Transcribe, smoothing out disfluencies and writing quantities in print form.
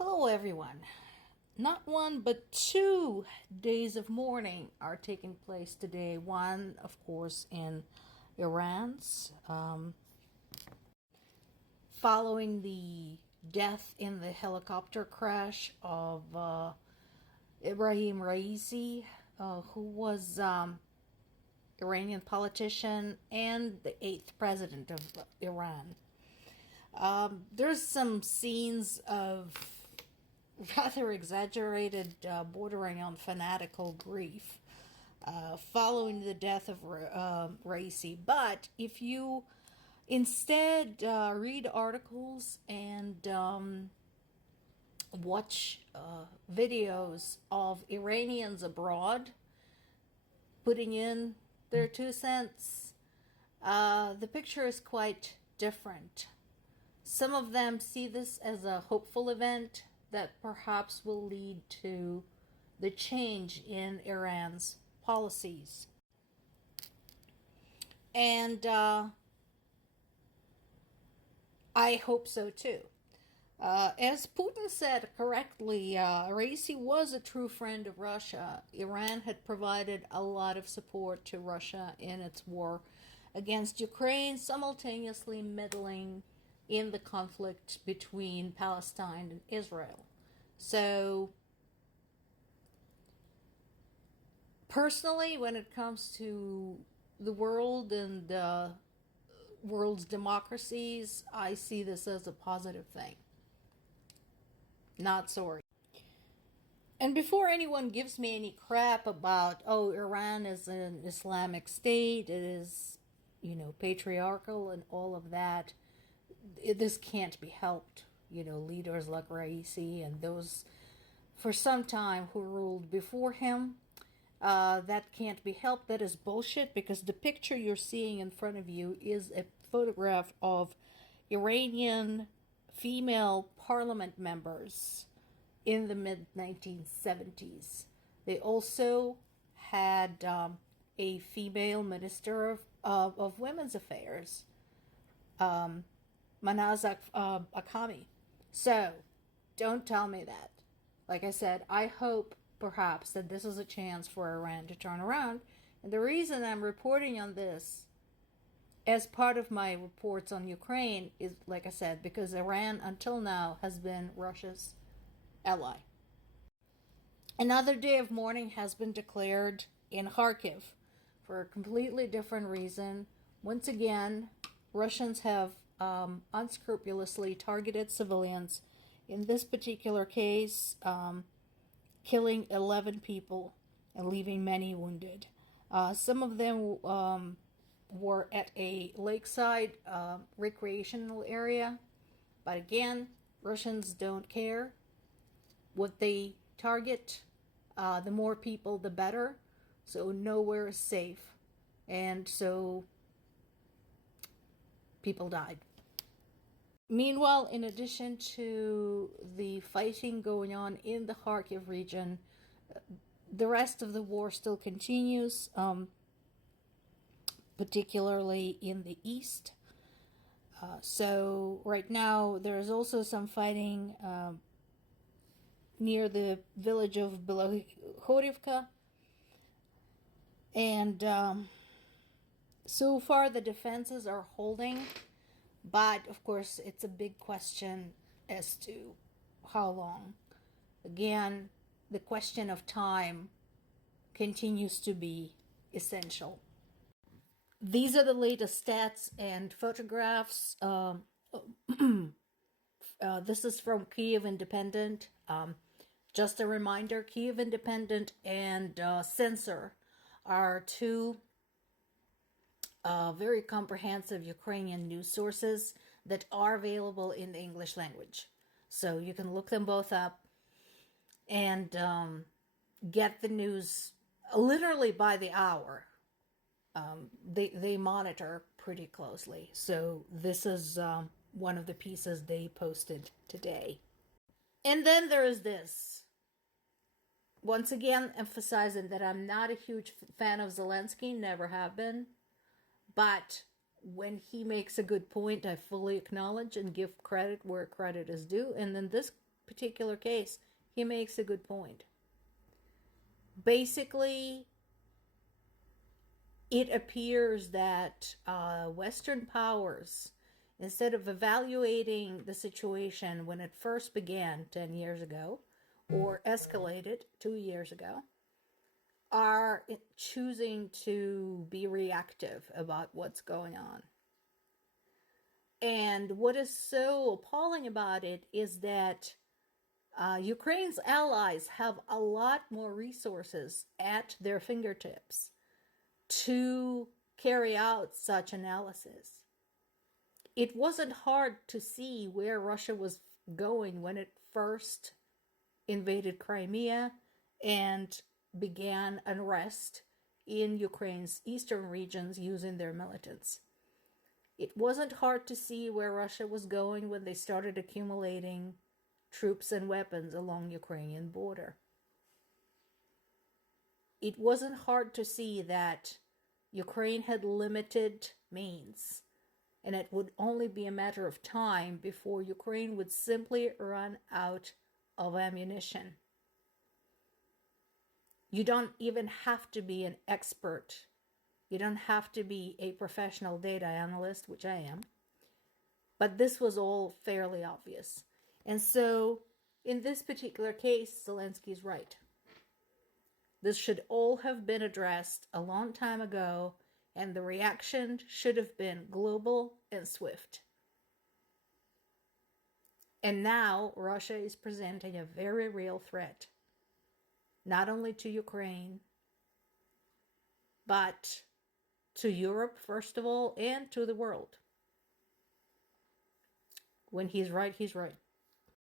Hello, everyone. Not one, but 2 days of mourning are taking place today. One, of course, in Iran's, following the death in the helicopter crash of Ibrahim Raisi, who was Iranian politician and the 8th president of Iran. There's some scenes of rather exaggerated, bordering on fanatical grief following the death of Raisi. But if you instead read articles and watch videos of Iranians abroad putting in their 2 cents, the picture is quite different. Some of them see this as a hopeful event that perhaps will lead to the change in Iran's policies. And I hope so too. As Putin said correctly, Raisi was a true friend of Russia. Iran had provided a lot of support to Russia in its war against Ukraine, simultaneously meddling in the conflict between Palestine and Israel. So, personally, when it comes to the world and the world's democracies, I see this as a positive thing. Not sorry. And before anyone gives me any crap about, oh, Iran is an Islamic state, it is, patriarchal and all of that, this can't be helped. Leaders like Raisi and those for some time who ruled before him, that can't be helped. That is bullshit, because the picture you're seeing in front of you is a photograph of Iranian female parliament members in the mid-1970s. They also had a female minister of women's affairs, Manazak Akami. So, don't tell me that. Like I said, I hope perhaps that this is a chance for Iran to turn around. And the reason I'm reporting on this as part of my reports on Ukraine is, like I said, because Iran until now has been Russia's ally. Another day of mourning has been declared in Kharkiv for a completely different reason. Once again, Russians have unscrupulously targeted civilians. In this particular case, killing 11 people and leaving many wounded. Some of them were at a lakeside recreational area. But again, Russians don't care what they target. The more people, the better. So nowhere is safe. And so people died. Meanwhile, in addition to the fighting going on in the Kharkiv region, the rest of the war still continues, particularly in the east. So right now, there's also some fighting near the village of Bilohorivka. And so far, the defenses are holding. But, of course, it's a big question as to how long. Again, the question of time continues to be essential. These are the latest stats and photographs. This is from Kyiv Independent. Just a reminder, Kyiv Independent and Censor are two very comprehensive Ukrainian news sources that are available in the English language. So you can look them both up and get the news literally by the hour. They monitor pretty closely. So this is one of the pieces they posted today. And then there is this. Once again, emphasizing that I'm not a huge fan of Zelensky, never have been. But when he makes a good point, I fully acknowledge and give credit where credit is due. And in this particular case, he makes a good point. Basically, it appears that Western powers, instead of evaluating the situation when it first began 10 years ago or escalated 2 years ago, are choosing to be reactive about what's going on. And what is so appalling about it is that Ukraine's allies have a lot more resources at their fingertips to carry out such analysis. It wasn't hard to see where Russia was going when it first invaded Crimea and began unrest in Ukraine's eastern regions using their militants. It wasn't hard to see where Russia was going when they started accumulating troops and weapons along Ukrainian border. It wasn't hard to see that Ukraine had limited means, and it would only be a matter of time before Ukraine would simply run out of ammunition. You don't even have to be an expert. You don't have to be a professional data analyst, which I am. But this was all fairly obvious. And so, in this particular case, Zelensky's right. This should all have been addressed a long time ago, and the reaction should have been global and swift. And now, Russia is presenting a very real threat, not only to Ukraine, but to Europe, first of all, and to the world. When he's right, he's right.